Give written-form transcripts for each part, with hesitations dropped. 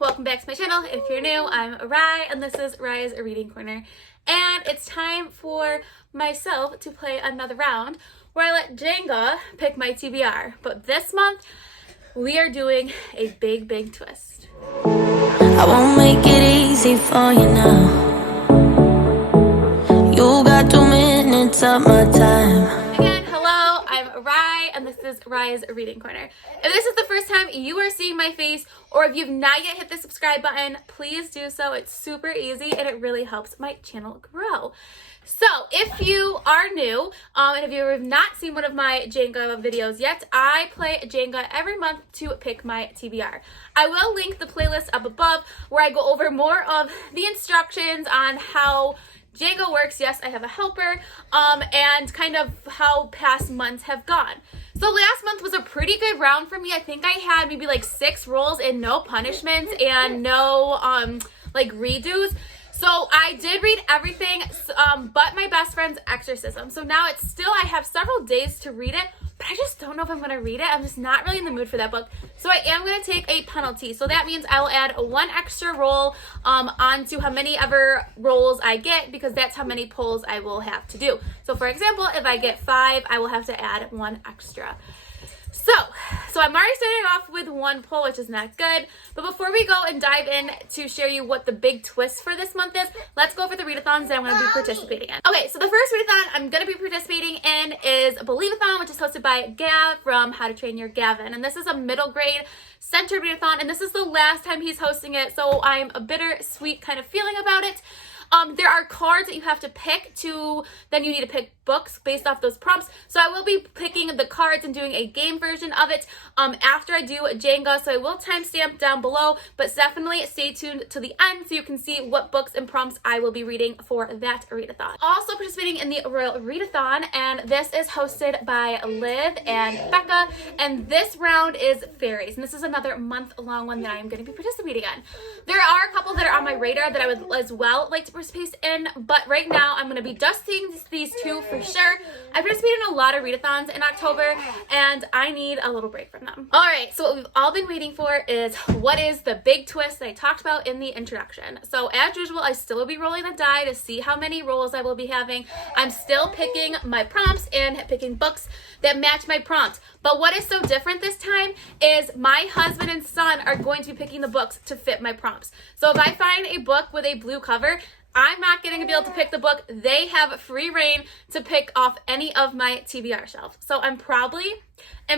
welcome back to my channel. If you're new, I'm Rye, and this is Rye's Reading Corner. And it's time for myself to play another round where I let Jenga pick my TBR. But this month, we are doing a big twist. I won't make it easy for you now. You got 2 minutes of my time. Again, hello, I'm Rye, and this is Rye's Reading Corner. If this is the first time you are seeing my face, or if you've not yet hit the subscribe button, please do so. It's super easy, and it really helps my channel grow. So, if you are new, and if you have not seen one of my Jenga videos yet, I play Jenga every month to pick my TBR. I will link the playlist up above where I go over more of the instructions on how Jenga works. Yes, I have a helper, and kind of how past months have gone. So last month was a pretty good round for me. I think I had maybe like 6 rolls and no punishments and no like redos. So I did read everything but my best friend's exorcism. So now it's still, I have several days to read it, but I just don't know if I'm going to read it. I'm just not really in the mood for that book. So I am going to take a penalty. So that means I will add 1 extra roll onto how many ever rolls I get, because that's how many pulls I will have to do. So for example, if I get 5, I will have to add 1 extra. So I'm already starting off with 1 pull, which is not good. But before we go and dive in to share you what the big twist for this month is, let's go over the read-a-thons that I'm going to be participating in. Okay, so the first read-a-thon I'm going to be participating in is Believe-a-thon, which is hosted by Gav from How to Train Your Gavin. And this is a middle grade centered read-a-thon, and this is the last time he's hosting it, so I'm a bittersweet kind of feeling about it. There are cards that you have to pick then you need to pick books based off those prompts. So I will be picking the cards and doing a game version of it after I do Jenga. So I will timestamp down below, but definitely stay tuned to the end so you can see what books and prompts I will be reading for that read-a-thon. Also participating in the Royal Read-a-thon, and this is hosted by Liv and Becca, and this round is fairies, and this is another month-long one that I am going to be participating in. There are a couple that are on my radar that I would as well like to participate in, but right now I'm going to be just seeing these 2 for sure. I participated in a lot of read-a-thons in October, and I need a little break from them. Alright, so what we've all been waiting for is what is the big twist that I talked about in the introduction. So as usual, I still will be rolling the die to see how many rolls I will be having. I'm still picking my prompts and picking books that match my prompt. But what is so different this time is my husband and son are going to be picking the books to fit my prompts. So if I find a book with a blue cover, I'm not going to be able to pick the book. They have free reign to pick off any of my TBR shelf. So I'm probably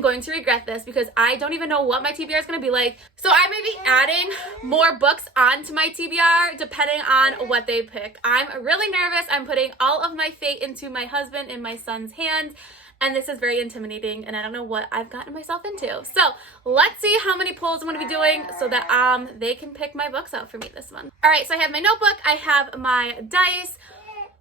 going to regret this because I don't even know what my TBR is going to be like. So I may be adding more books onto my TBR depending on what they pick. I'm really nervous. I'm putting all of my fate into my husband and my son's hands. And this is very intimidating, and I don't know what I've gotten myself into. So let's see how many pulls I'm going to be doing so that they can pick my books out for me this month. All right, so I have my notebook. I have my dice.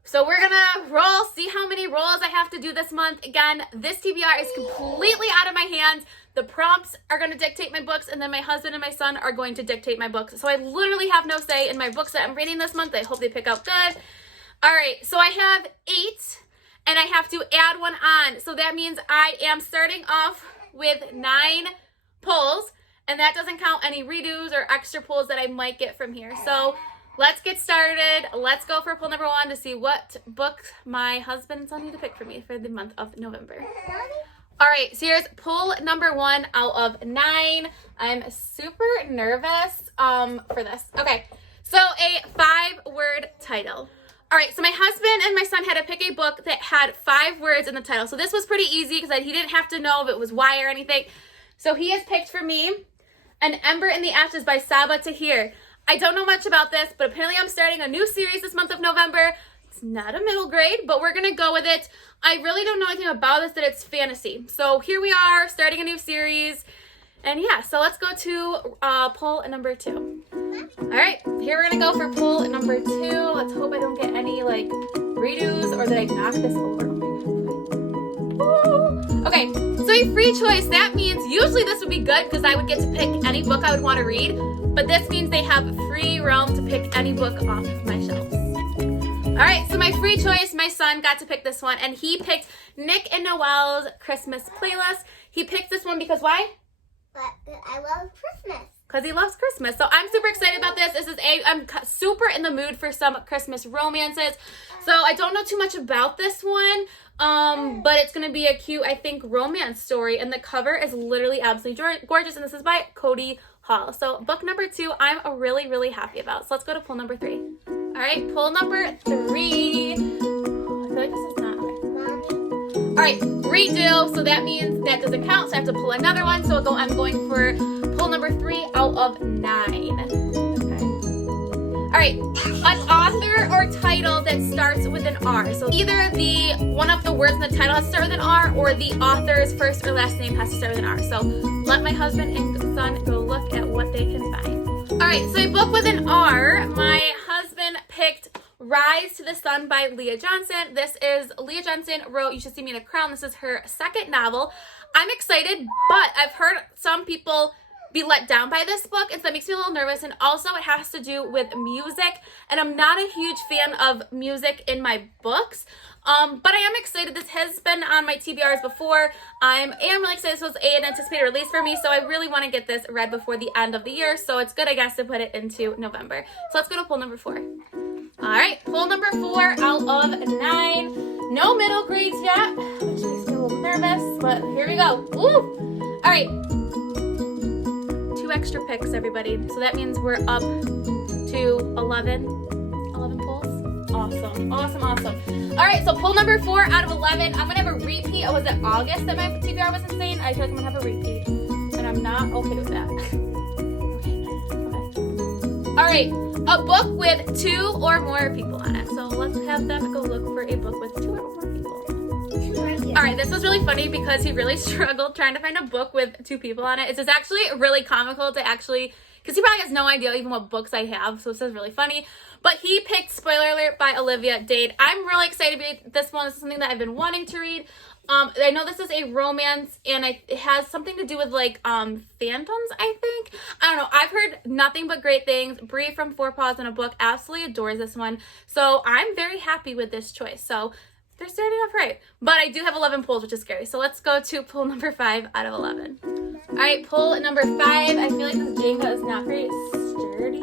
So we're going to roll, see how many rolls I have to do this month. Again, this TBR is completely out of my hands. The prompts are going to dictate my books, and then my husband and my son are going to dictate my books. So I literally have no say in my books that I'm reading this month. I hope they pick out good. All right, so I have 8. And I have to add 1 on. So that means I am starting off with 9 pulls. And that doesn't count any redos or extra pulls that I might get from here. So let's get started. Let's go for pull number 1 to see what book my husband and son need to pick for me for the month of November. All right, so here's pull number 1 out of 9. I'm super nervous for this. Okay, so a 5-word title. All right, so my husband and my son had to pick a book that had 5 words in the title. So this was pretty easy because he didn't have to know if it was Y or anything. So he has picked for me An Ember in the Ashes by Saba Tahir. I don't know much about this, but apparently I'm starting a new series this month of November. It's not a middle grade, but we're going to go with it. I really don't know anything about this, that it's fantasy. So here we are, starting a new series. And yeah, so let's go to pull number 2. All right, here we're gonna go for pull number 2. Let's hope I don't get any like redos or that I knock this over. Oh my God. Okay, so a free choice. That means usually this would be good because I would get to pick any book I would want to read, but this means they have free realm to pick any book off of my shelves. All right, so my free choice, my son got to pick this one, and he picked Nick and Noelle's Christmas playlist. He picked this one because why? But I love Christmas. because he loves Christmas. So I'm super excited about this. I'm super in the mood for some Christmas romances. So I don't know too much about this one, but it's going to be a cute, I think, romance story. And the cover is literally absolutely gorgeous. And this is by Cody Hall. So book number 2, I'm really, really happy about. So let's go to pull number 3. All right, pull number 3. I feel like this is not okay. All right, redo. So that means that doesn't count. So I have to pull another one. So I'm going for pull number 3 out of 9. Okay. All right, an author or title that starts with an R. So either one of the words in the title has to start with an R, or the author's first or last name has to start with an R. So let my husband and son go look at what they can find. All right, so a book with an R. My husband picked Rise to the Sun by Leah Johnson. This is Leah Johnson wrote You Should See Me in a Crown. This is her second novel. I'm excited, but I've heard some people be let down by this book, and so that makes me a little nervous. And also it has to do with music, and I'm not a huge fan of music in my books, but I am excited. This has been on my TBRs before. I am really excited. This was an anticipated release for me, so I really want to get this read before the end of the year, so it's good, I guess, to put it into November. So let's go to pull number 4. All right, pull number 4 out of 9. No middle grades yet, which makes me a little nervous, but here we go. Woo! All right. 2 extra picks, everybody. So that means we're up to 11 pulls. Awesome. All right, so pull number 4 out of 11. I'm gonna have a repeat. Was it August that my TBR was insane? I feel like I'm gonna have a repeat, and I'm not okay with that. Okay. All right, a book with 2 or more people on it. So let's have them go look for a book with 2 or more people. All right, this was really funny because he really struggled trying to find a book with 2 people on it. It's just actually really comical to because he probably has no idea even what books I have, so this is really funny. But he picked, spoiler alert, by Olivia Dade. I'm really excited about this one. This is something that I've been wanting to read. I know this is a romance, and it has something to do with phantoms, I think. I don't know. I've heard nothing but great things. Bree from Four Paws in a Book absolutely adores this one. So I'm very happy with this choice. So they're starting off right. But I do have 11 pulls, which is scary. So let's go to pull number 5 out of 11. All right, pull number 5. I feel like this Jenga is not very sturdy.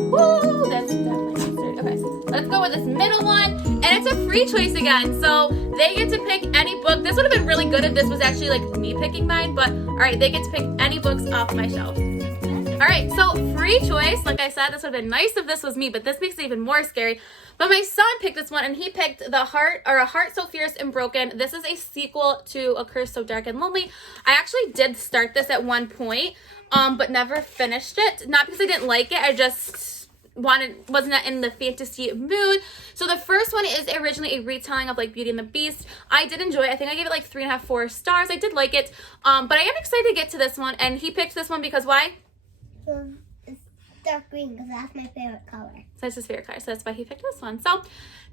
Woo! That's definitely not sturdy. Okay, let's go with this middle one. And it's a free choice again. So they get to pick any book. This would have been really good if this was actually me picking mine. But all right, they get to pick any books off my shelf. All right, so free choice. Like I said, this would have been nice if this was me, but this makes it even more scary. But my son picked this one, and he picked A Heart So Fierce and Broken. This is a sequel to A Curse So Dark and Lonely. I actually did start this at one point, but never finished it. Not because I didn't like it, I just wasn't in the fantasy mood. So the first one is originally a retelling of Beauty and the Beast. I did enjoy it. I think I gave it 3.5, 4 stars. I did like it, but I am excited to get to this one. And he picked this one because why? It's dark green because that's my favorite color. So that's his favorite color, so that's why he picked this one. So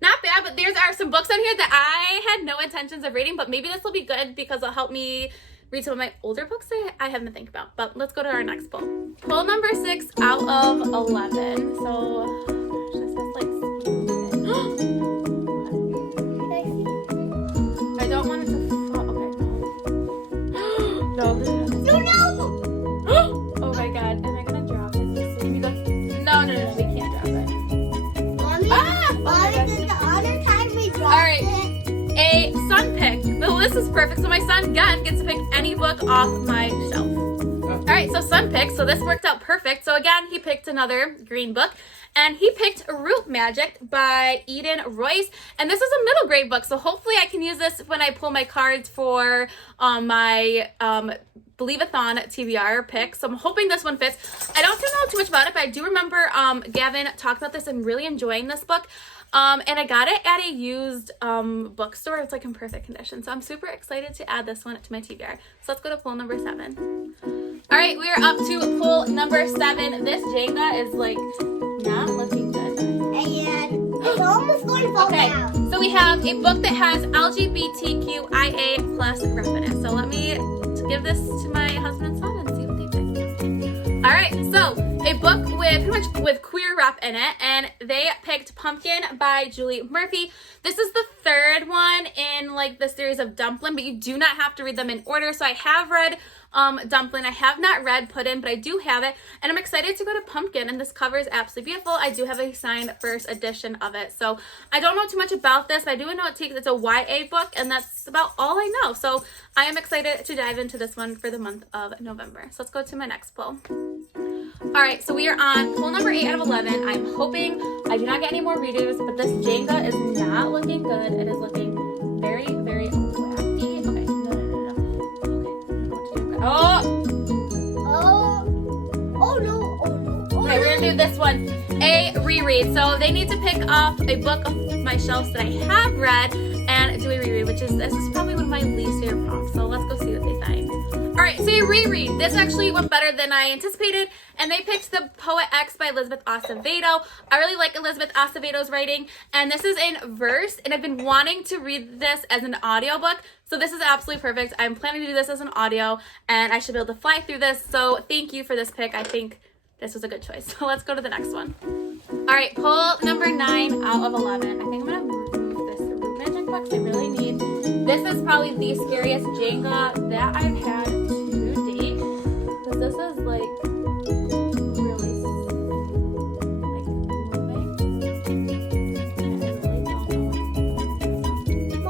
not bad, but there are some books on here that I had no intentions of reading, but maybe this will be good because it'll help me read some of my older books that I haven't been thinking about. But let's go to our next pull. Pull number 6 out of 11. So this is I don't want it to fall. Okay. No. Oh my god. Am I gonna drop it? No, we can't drop it. Mommy, this is the other time we dropped Alright. it. A son pick. Well, this is perfect. So my son, again, gets to pick any book off my shelf. Alright, so son picked. So this worked out perfect. So again, he picked another green book. And he picked Root Magic by Eden Royce. And this is a middle grade book. So hopefully I can use this when I pull my cards for my Read-a-thon TBR pick. So I'm hoping this one fits. I don't know too much about it, but I do remember Gavin talked about this and really enjoying this book. And I got it at a used bookstore. It's in perfect condition. So I'm super excited to add this one to my TBR. So let's go to pull number 7. All right, we are up to pull number 7. This Jenga is not looking good. And it's almost going to fall down. So we have a book that has LGBTQIA plus reference. So let me give this to my husband and son and see what they think. All right, so a book with pretty much with queer rep in it, and they picked Pumpkin by Julie Murphy. This is the third one in like the series of Dumpling, but you do not have to read them in order. So I have read Dumpling. I have not read Puddin', but I do have it, and I'm excited to go to Pumpkin, and this cover is absolutely beautiful. I do have a signed first edition of it, so I don't know too much about this, but I do know it's a YA book, and that's about all I know. So I am excited to dive into this one for the month of November. So let's go to my next pull. All right, so we are on pull number 8 out of 11. I'm hoping I do not get any more readers, but this Jenga is not looking good. It is looking very, very wacky. Okay, no. Okay, I don't know what to do. Okay, we're gonna do this one, a reread. So they need to pick up a book of my shelves that I have read and do a reread, this is probably one of my least favorite prompts. So let's go see what they find. All right, so a reread. This actually went better than I anticipated, and they picked The Poet X by Elizabeth Acevedo. I really like Elizabeth Acevedo's writing, and this is in verse, and I've been wanting to read this as an audiobook, so this is absolutely perfect. I'm planning to do this as an audio, and I should be able to fly through this, so thank you for this pick. I think this was a good choice. So let's go to the next one. All right, pull number 9 out of 11. I think I'm gonna remove this root magic box. I really need. This is probably the scariest Jenga that I've had to date, because this is like really like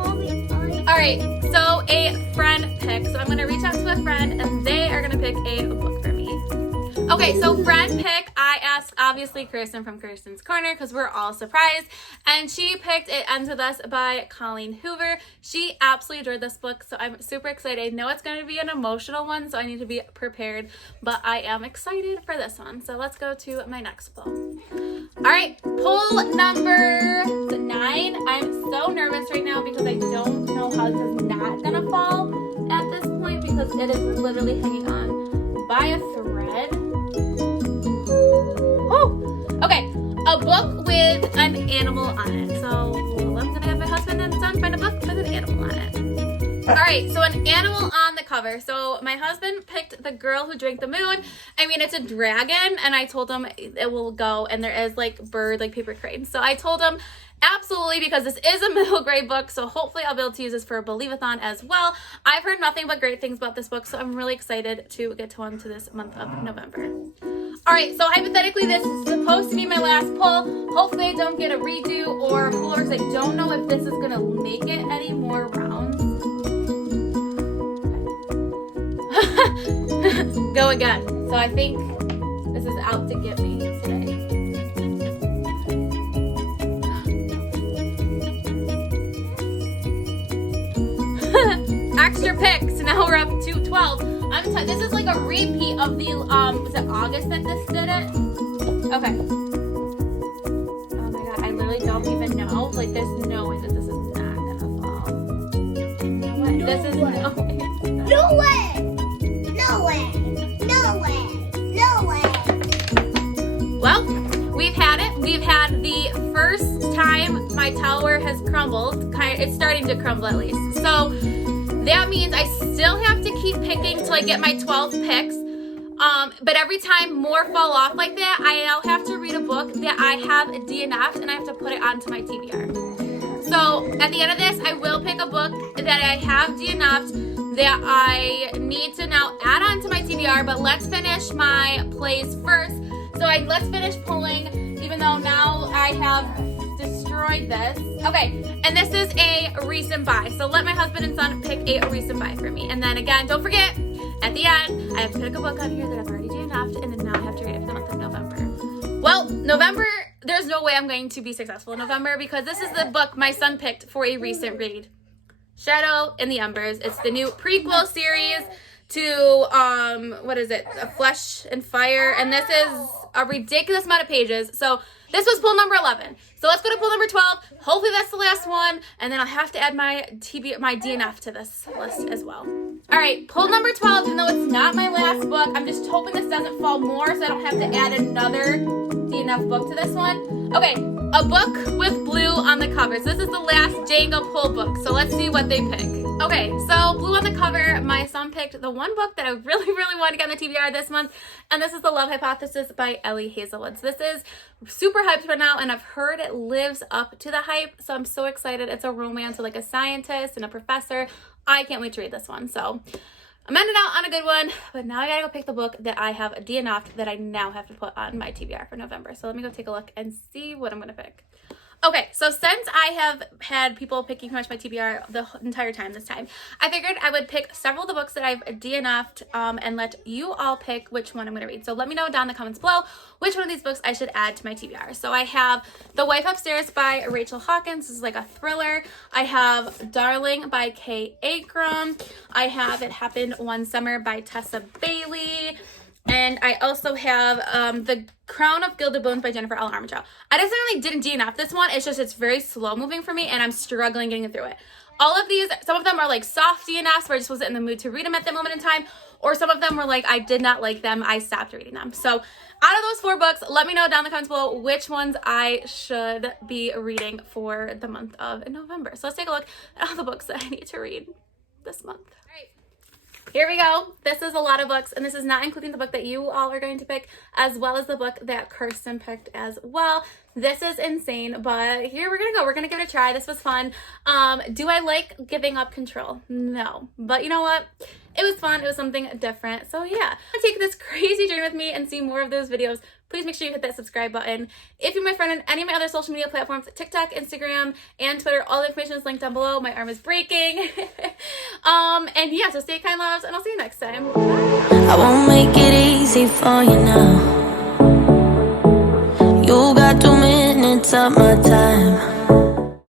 moving. All right, so a friend pick. So I'm gonna reach out to a friend, and they are gonna pick a book for me. Okay, so friend pick, I asked obviously Kirsten from Kirsten's Corner, because we're all surprised, and she picked It Ends With Us by Colleen Hoover. She absolutely adored this book, so I'm super excited. I know it's going to be an emotional one, so I need to be prepared, but I am excited for this one. So let's go to my next pull. All right, pull number 9. I'm so nervous right now because I don't know how this is not going to fall at this point, because it is literally hanging on by a thread. Oh, okay. A book with an animal on it. So I'm gonna have my husband and son find a book with an animal on it. All right, so an animal on the cover. So my husband picked The Girl Who Drank the Moon. I mean, it's a dragon, and I told him it will go, and there is like bird, like paper crane. So I told him absolutely, because this is a middle grade book, so hopefully I'll be able to use this for a Believe-a-thon as well. I've heard nothing but great things about this book, so I'm really excited to get to one to this month of November. All right, so hypothetically, this is supposed to be my last pull. Hopefully I don't get a redo or pull, because I don't know if this is gonna make it any more rounds. Go again. So I think this is out to get me today. Extra picks. Now we're up to 12. This is like a repeat of the was it August that this did it? Okay. Oh my god, I literally don't even know. Like, there's no way that this is not gonna fall. No way. This is no way. No way! No way! No way! No way! Well, we've had it. We've had the first time my tower has crumbled. It's starting to crumble at least. So that means I still have to keep picking till I get my 12 picks. But every time more fall off like that, I now have to read a book that I have DNF'd, and I have to put it onto my TBR. So at the end of this, I will pick a book that I have DNF'd that I need to now add onto my TBR, but let's finish my plays first. So let's finish pulling, even though now I have destroyed this. Okay, and this is a recent buy. So let my husband and son pick a recent buy for me. And then again, don't forget, at the end, I have to pick a book on here that I've already DNF'd, and then now I have to read it for the month of November. Well, November, there's no way I'm going to be successful in November, because this is the book my son picked for a recent read. Shadow in the Embers. It's the new prequel series to, what is it? Flesh and Fire. And this is a ridiculous amount of pages. So this was pull number 11. So let's go to pull number 12. Hopefully that's the last one. And then I'll have to add my DNF to this list as well. All right, pull number 12, even though it's not my last book, I'm just hoping this doesn't fall more so I don't have to add another DNF book to this one. Okay, a book with blue on the cover. So this is the last Jenga pull book. So let's see what they pick. Okay, so blue on the cover, my son picked the one book that I really, really want to get on the TBR this month, and this is The Love Hypothesis by Ellie Hazelwood. So this is super hyped right now, and I've heard it lives up to the hype, so I'm so excited. It's a romance with like a scientist and a professor. I can't wait to read this one. So I'm ending out on a good one, but now I gotta go pick the book that I have DNF'd that I now have to put on my TBR for November. So let me go take a look and see what I'm gonna pick. Okay, so since I have had people picking pretty much my TBR the entire time this time, I figured I would pick several of the books that I've DNF'd and let you all pick which one I'm going to read. So let me know down in the comments below which one of these books I should add to my TBR. So I have The Wife Upstairs by Rachel Hawkins. This is like a thriller. I have Darling by Kay Akram. I have It Happened One Summer by Tessa Bailey. And I also have The Crown of Gilded Bones by Jennifer L. Armijo. I definitely didn't DNF this one. It's just it's very slow moving for me and I'm struggling getting through it. All of these, some of them are like soft DNFs where I just wasn't in the mood to read them at that moment in time. Or some of them were like I did not like them. I stopped reading them. So out of those 4 books, let me know down in the comments below which ones I should be reading for the month of November. So let's take a look at all the books that I need to read this month. All right. Here we go. This is a lot of books, and this is not including the book that you all are going to pick, as well as the book that Kirsten picked as well. This is insane, but here we're going to go. We're going to give it a try. This was fun. Do I like giving up control? No. But you know what? It was fun. It was something different. So yeah, take this crazy journey with me and see more of those videos. Please make sure you hit that subscribe button. If you're my friend on any of my other social media platforms, TikTok, Instagram, and Twitter, all the information is linked down below. My arm is breaking. And yeah, so stay kind, loves, and I'll see you next time. Bye. I won't make it easy for you now. You got 2 minutes up my